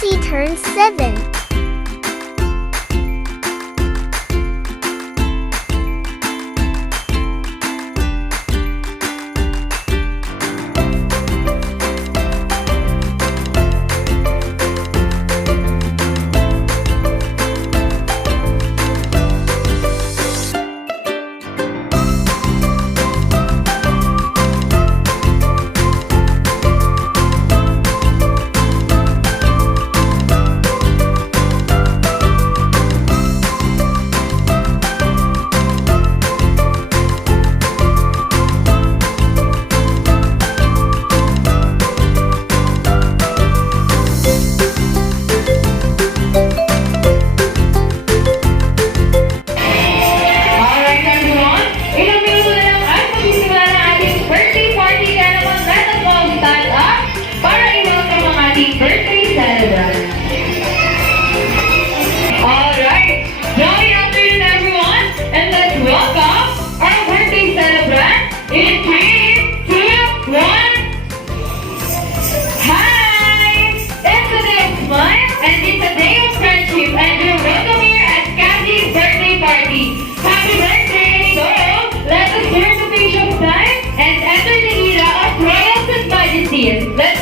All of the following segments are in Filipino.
Cassie turns 7. Let's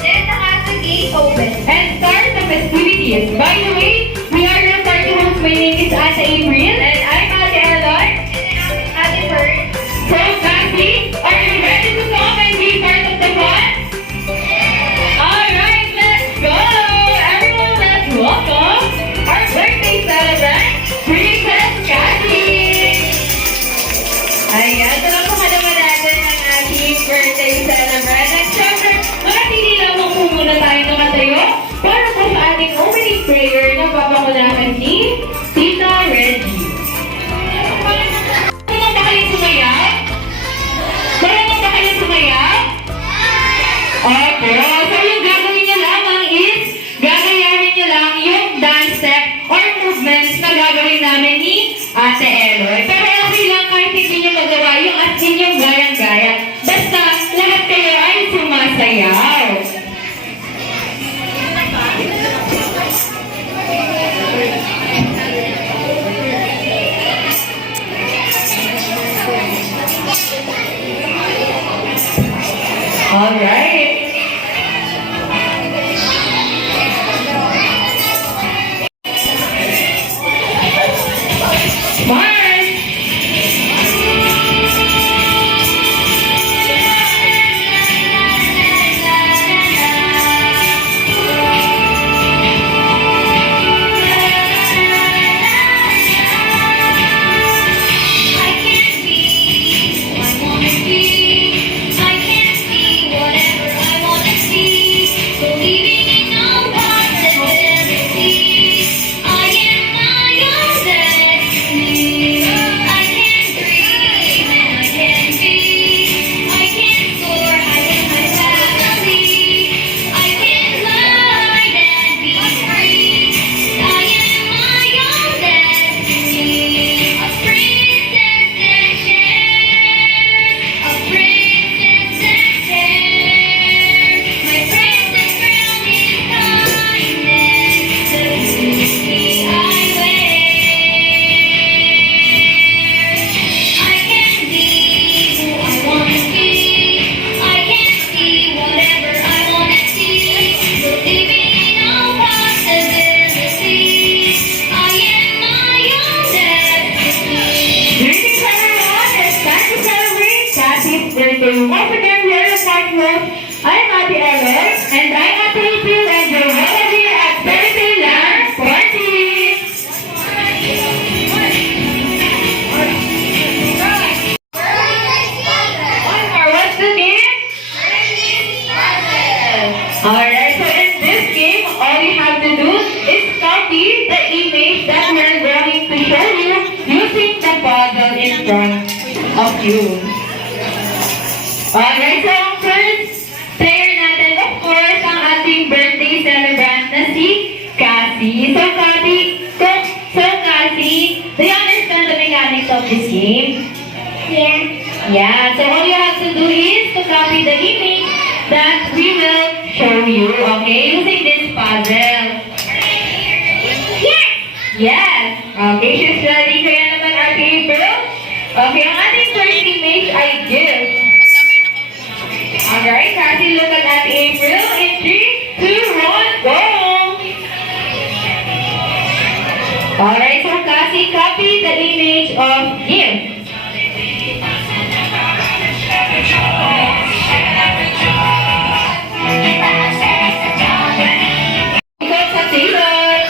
let the castle gate open and start the festivities. By the way, we are your party hosts. My name is Ate April and I'm Ate Eloy. And I'm Ate Fern. So, Cassie, are you ready to come and be part of the fun? Alright, let's go! Everyone, let's welcome our birthday celebrant, Princess Cassie! Ayan, talaga naman natin ang ating birthday celebrant. At syempre, manatili lamang po muna tayo nakatayo para po sa ating opening prayer na papakulangan ni Tita Reggie. Marunong ba kayo sumayaw? Marunong ba kayo sumayaw? Opo. So yung gagawin niyo lamang is, gagayahin niyo lang yung dance step or movements na gagawin namin ni Ate Eloy. Pero okay lang kahit hindi niyo magawa yung at inyong gayang-gaya. Basta lahat kayo ay sumasayaw. Alright. I'm Ate Eloy, and I'm Ate April, and you're all here at Birthday Land Party! One more, what's the game? Alright, so in this game, all you have to do is copy the image that we're going to show you using the puzzle in front of you. Alright, so ang first player natin, of course, ang ating birthday celebrant na si Cassie. So, Cassie, do you understand the mechanics of this game? Yeah, so all you have to do is to copy the image that we will show you, okay, using this puzzle. Yes! Okay, she's ready. Kaya naman Ate April. Okay, ang ating first image ay gift. Alright, Cassie, look at Ate April. In 3, 2, 1, go! Alright, so Cassie, copy the image of gift. Ikot sa table.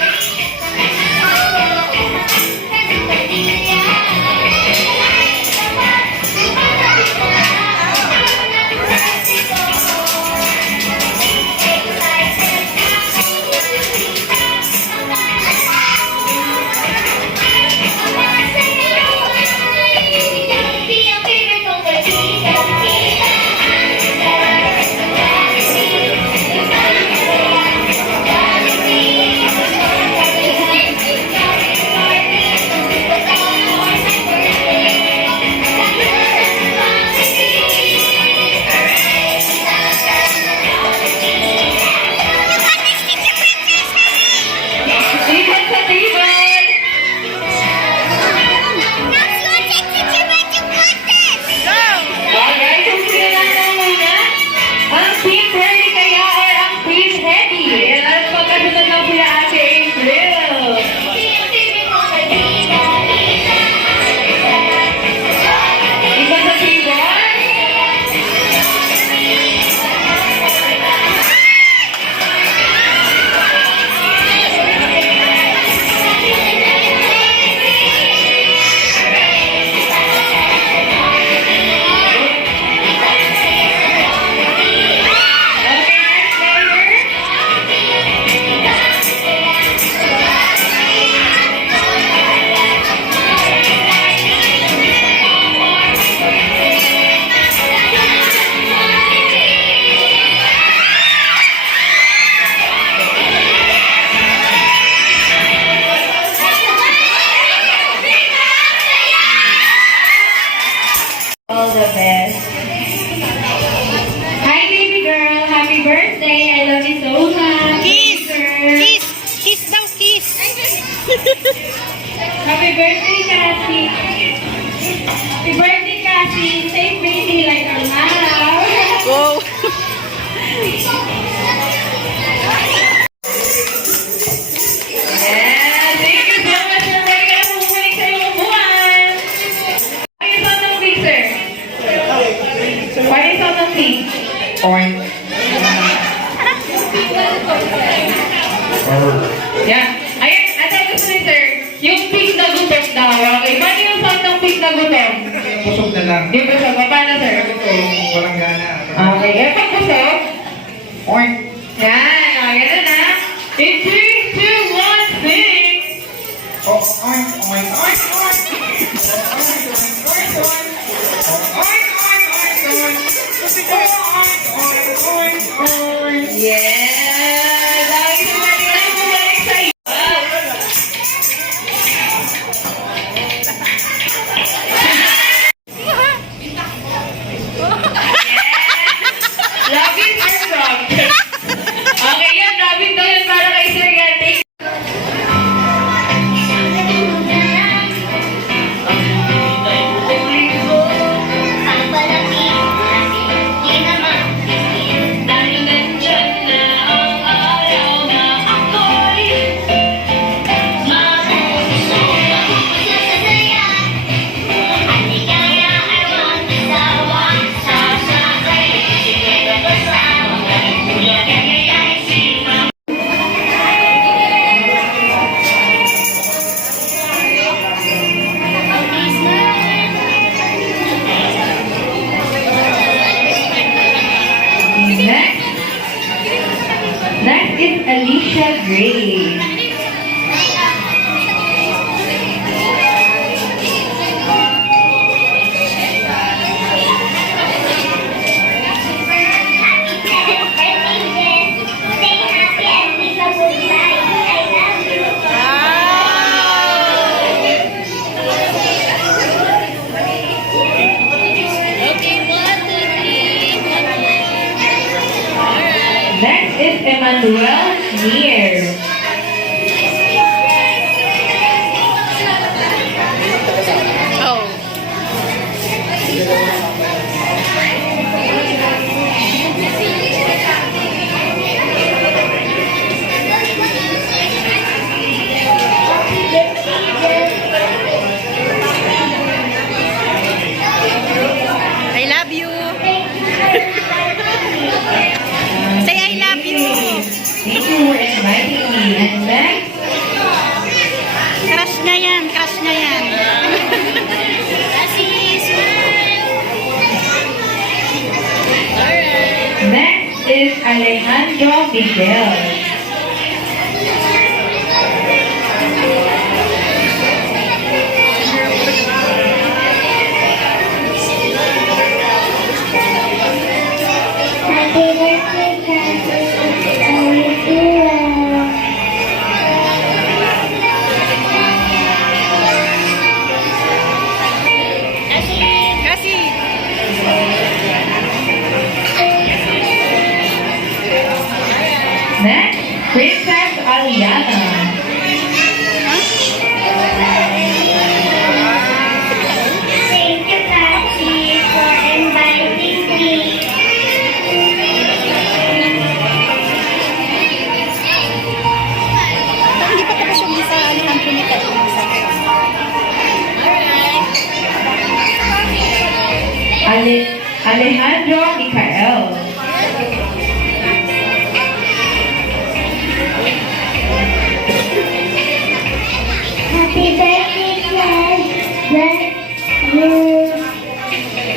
Ikot sa table. Alright, so sila na muna. Ang team ready kaya or ang team heavy? Yan ang pagkasunod lang sila Ate April. Ikot sa table. Okay, next player. All the best. Hi, baby girl. Happy birthday. I love you so much. Kiss! Baby girl. Kiss! Kiss daw, kiss! Happy birthday, Cassie. Happy birthday, Cassie. Say pretty like a mouse. Go! Yeah, thank you so much for bringing us bumalik sa iyong buwan. Ano yung sound ng pig, sir? Ano yung sound ng pig? Oink. Yeah. Ayan, ito gusto ni sir. Yung pig na gutom daw. Okay, paano yung sound ng pig na gutom? Pusog na lang. Yung busog. Paano, sir? Ito, walang gana. Okay, eh, pag busog. Oink. Yan, ayan na. In 3, 2, 1, sing! Oh, oink, oink, oink, oink. Oink, oink, oink, oink. Oink, oink, oink, oink. Oink, oink, oink. Yeah! Lagi sa natin ang bumalik sa iyo. Robin or frog? Okay, yan. Robin daw yun para kay Sir Yate. Dahil nandyan na ang araw na ako'y Next is Alicia Gray. Next is Emmanuel Ni. for inviting me. And next, Crush na yan, crush na yan. next is Alejandro Miguel. Happy birthday, Cassie. I wish you well. Kasi, Next, Princess Aliana. Thank you, Cassie, for inviting me. hindi pa tapos yung isa, Alejandro Miguel. Alejandro Micael. Happy birthday, Claire. Bless you.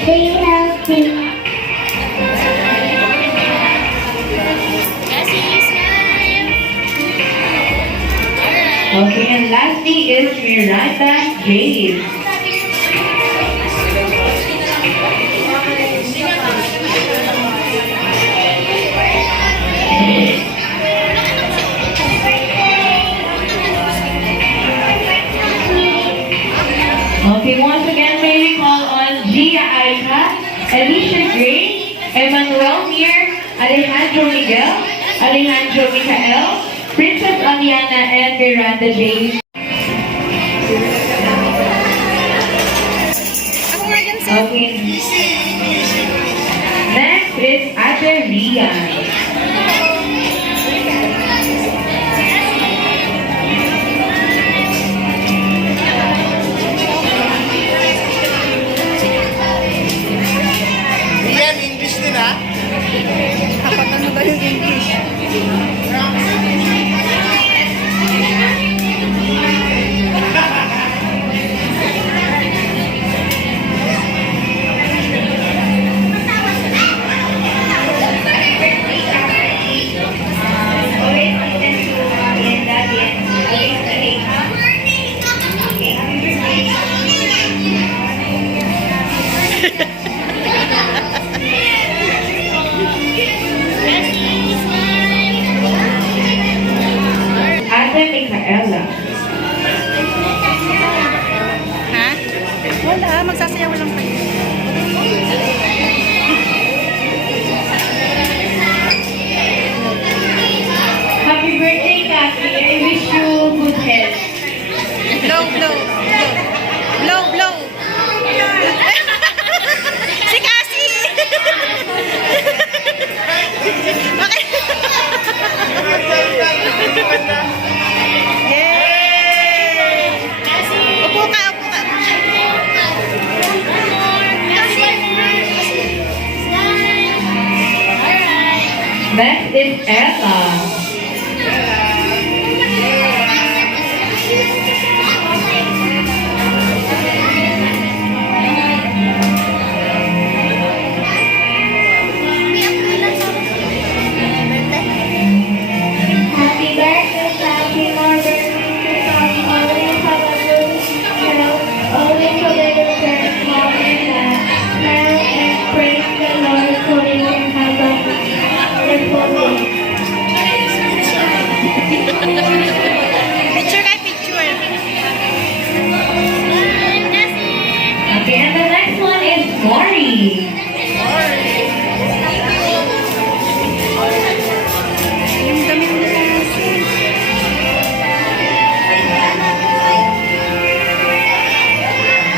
Stay healthy. Okay, and lastly is Miranda Jade. Okay, once again, may we call on Gia Aika, Alicia Gray, Emmanuel Mir, Alejandro Miguel, Alejandro Micael, Princess Aliana, and Miranda Jade. Ako nga yan, sir. Okay. Next is Ate Rian. Yan, English din ha? Dapat ano ba yung English? Ate Micaela. Ha? Wala, magsasayaw lang kayo. Happy birthday, Kathy. I wish you good health. Blow, blow, blow. Blow, blow. Si Cassie! Okay. Yay! Upo ka, upo ka. Next is Ella. Happy birthday, Cassie. More blessings to come. Always have a good health. Always a little care, small and laugh. Smile and praise the Lord so we can have a wonderful day. Picture kay picture. Okay, and the next one is Mori. Yung damit ni Cassie.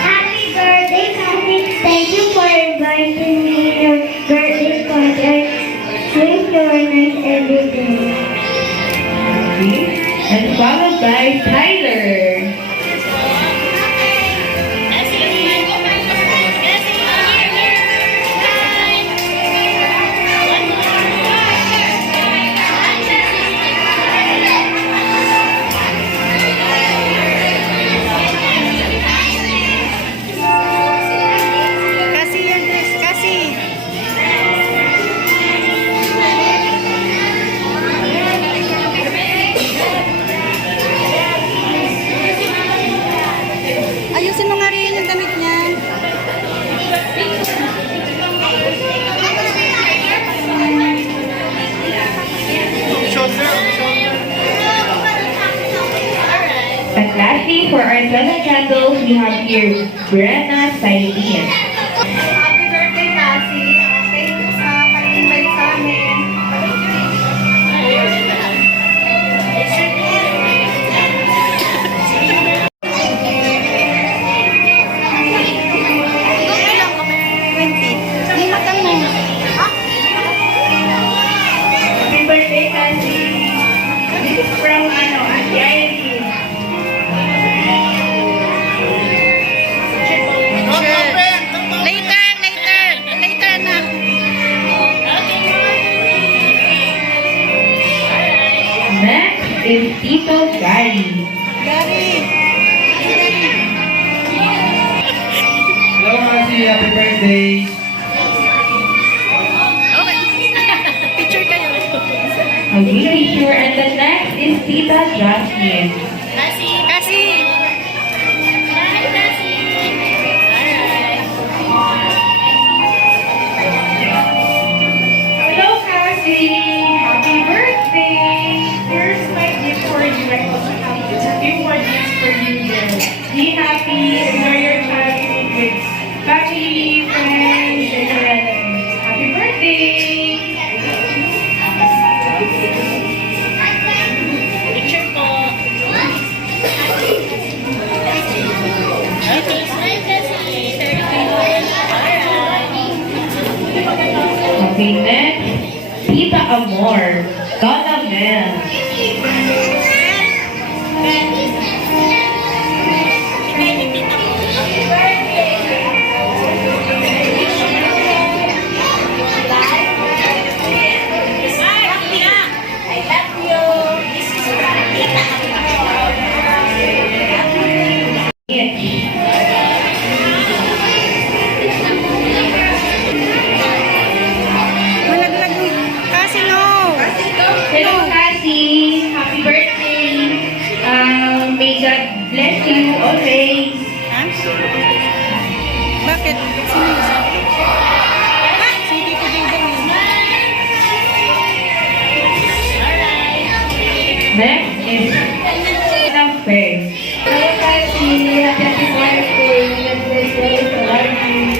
Happy birthday, Cassie. Thank you for inviting me to your birthday party. Wish you a nice everything. Okay. And followed by Tyler. Lastly, for our Santa candles, we have here Brenna Sailin. Happy birthday, Cassie. Thank you sa pag-invite sa amin. Okay lang kami. 20. May matang mo. Happy birthday, Cassie! This is from, Auntie Irene. Later na. Next is Tito Gary. Gary. Hello, Cassie. Happy birthday. Okay. Picture kayo. Okay, picture. And the next is Tita Jasmine. Cassie. Hello, Cassie! Happy birthday! Here's my gift for you. I also have a few more gifts for you here. Be happy, enjoy your childhood with family, friends, and your relatives. Happy birthday! Picture po. Okay, next, Tita Amor, Donna Mel. Malaglag mo. Cassie, no. Hello, Cassie! Happy birthday! May God bless you always. Ha? Bakit? Sino? Ha? Si Tito Jaden. Next is Tita Faye. Hello, Cassie. Happy birthday. God bless you. Love you.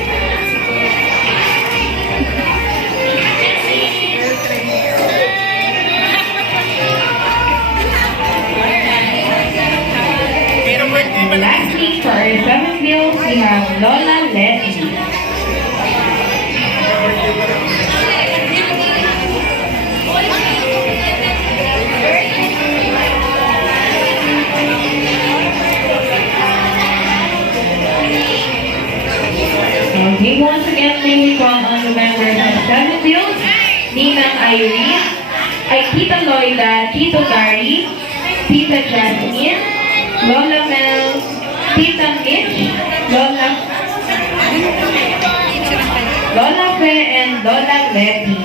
And lastly, for our seventh meal, we have Lola Letty. Okay, once again, may we call on the members of seven meals. Ninang Irene, Tita Loida, Tito Gary, Tita Jasmine, Lola Mel, Tita Mitch, Lola Fe, and Lola Letty.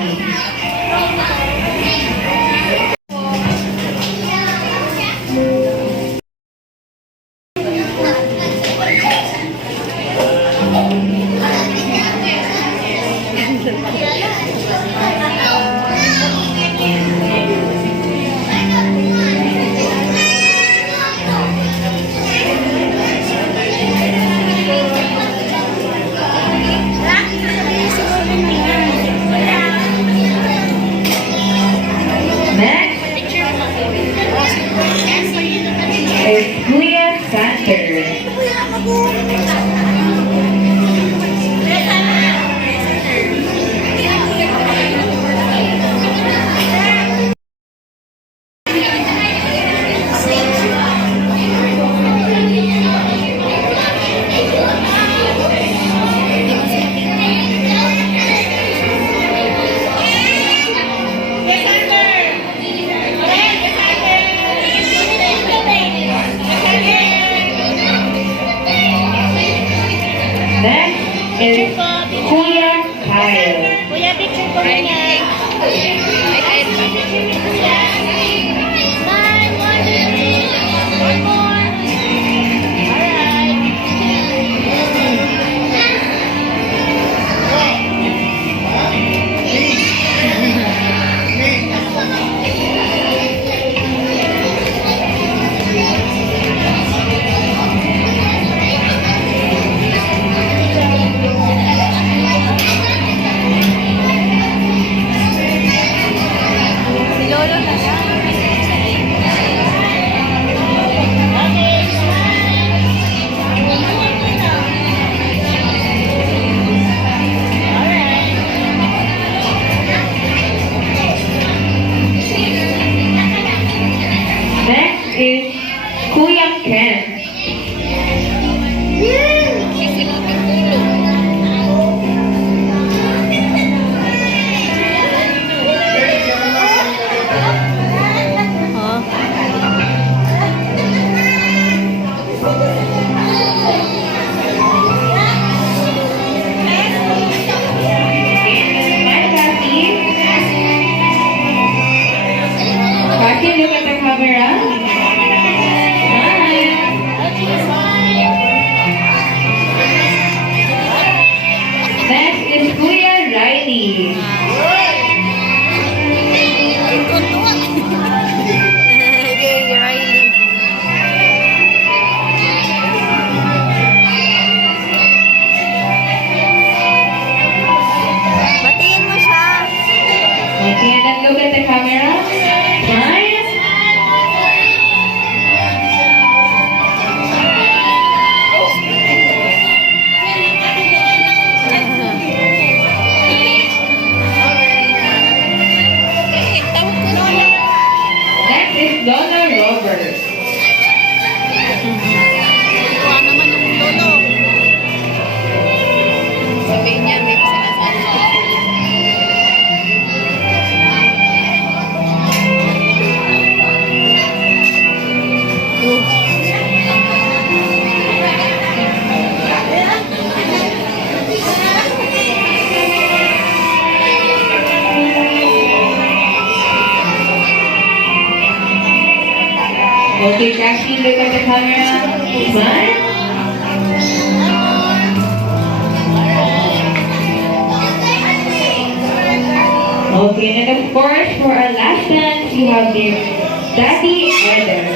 is Kuya Ken. Kathy, look at the camera. Next is Kuya Riley. Okay, Riley. Batiin mo siya. Okay, and then look at the camera. Smile. Next is Lola Robert. Tuwa naman yung lolo. Sabihin niya, may sinasabi. Okay, Jackie, look at the camera. Smile. Okay, and of course, for our last dance, we have the Daddy Eder.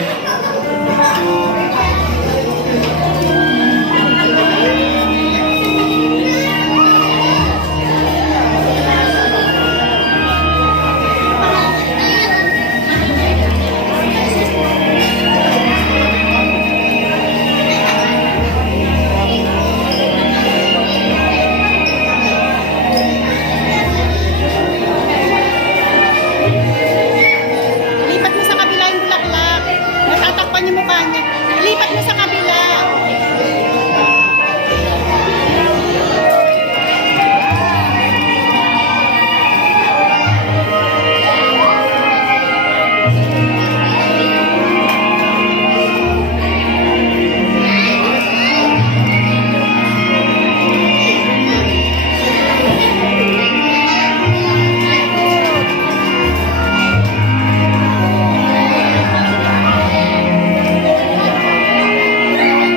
Lipat mo sa kabila yung bulaklak. Natatakpan yung mukha niya. Lipat mo sa kabila.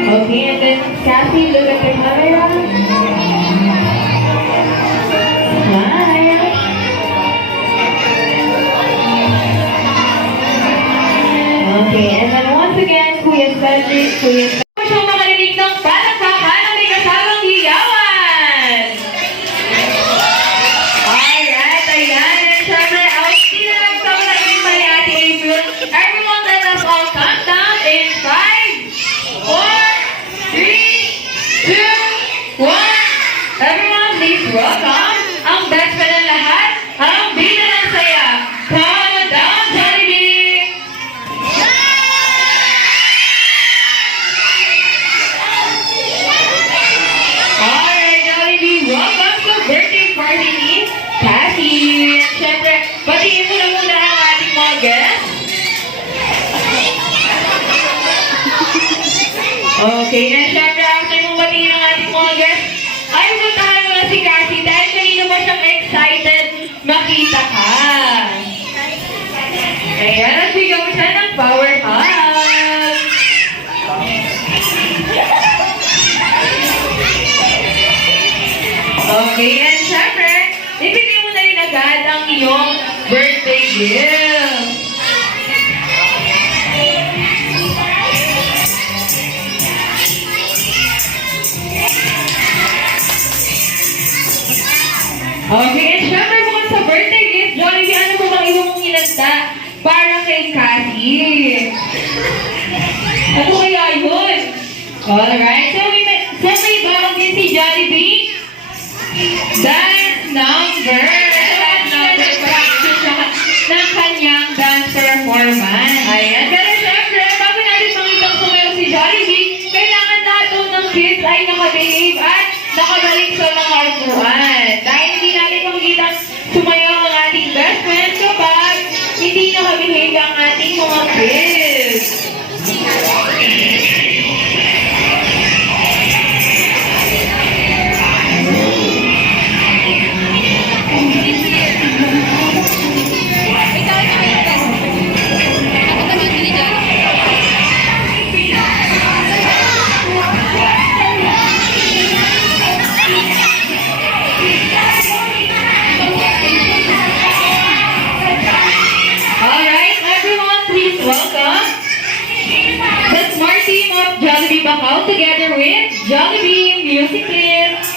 Okay, and then Kathy, look at the camera. Smile. Okay, and then once again, Kuya Cedric, Kuya Cedric. Siyang makarinig ng palakpakan na may kasamang hiyawan. Alright, ayan. And syempre, outfit na lang sa mga iba ni Ate April. Everyone, let us all count down in 5, 4, 3, 2, 1. Everyone, please welcome ang best friend ng lahat, ang bida ng saya. Count on down, Jollibee! Alright, Jollibee, welcome to birthday party ni Kathy. Siyempre, batiin mo na muna ang ating mga guests. Okay, na siyempre, after mong batiin ang ating mga guests, ay puntahan mo na si Kathy dahil kanina ba siyang excited makita ka. Ayan, at bigyan mo siya ng power hug. Okay, and syempre, ibigay mo na rin agad ang iyong birthday gift. Okay, and syempre bukod sa birthday gift, Jollibee, ano po bang iba mong inanta para kay Kathy? Ano kaya yun? Alright, so may bago din si Jollibee. Dance number. Dance number practice ng kanyang dance performance. Ayan, pero syempre, nakabehave at nakabalik sa mga upuan. Dahil hindi natin makikita sumayaw ang ating best friend kapag hindi nakabehave ang ating mga kids. Alright, everyone, please welcome the smart team of Jollibee Bacau together with Jollibee Music Clips.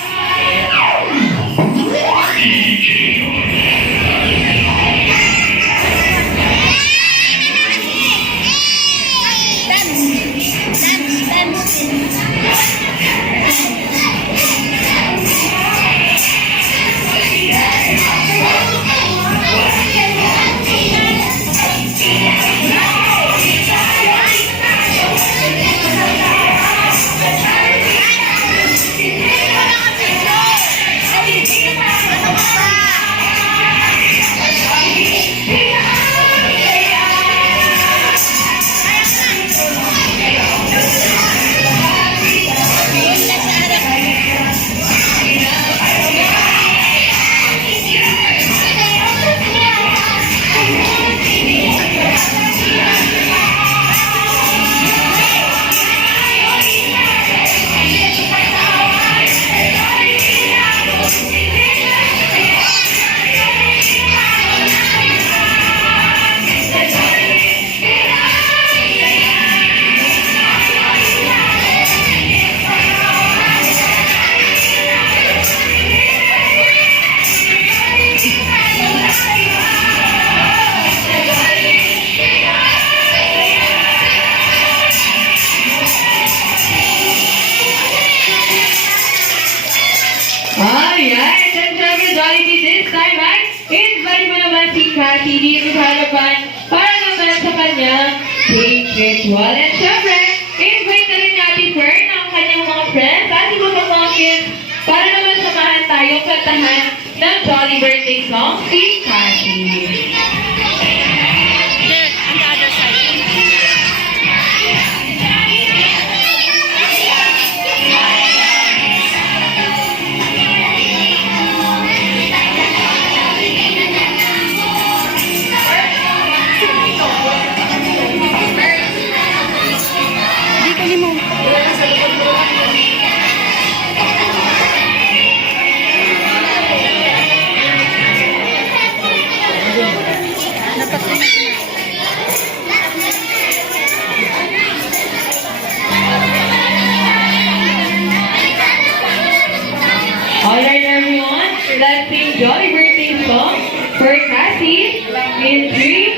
Alright, and syempre Jollibee this time ay invite mo naman si Cathy dito sa harapan para naman sa kanyang date ritual. And syempre, invite na rin natin Fern ang kanyang mga friends at iba pang mga kids para naman samahan tayong kantahan ng Jolly Birthday song si Cathy. There, on the other side. Dito ni mo. Alright everyone, let's sing Jolly Birthday song for Cathy in 3,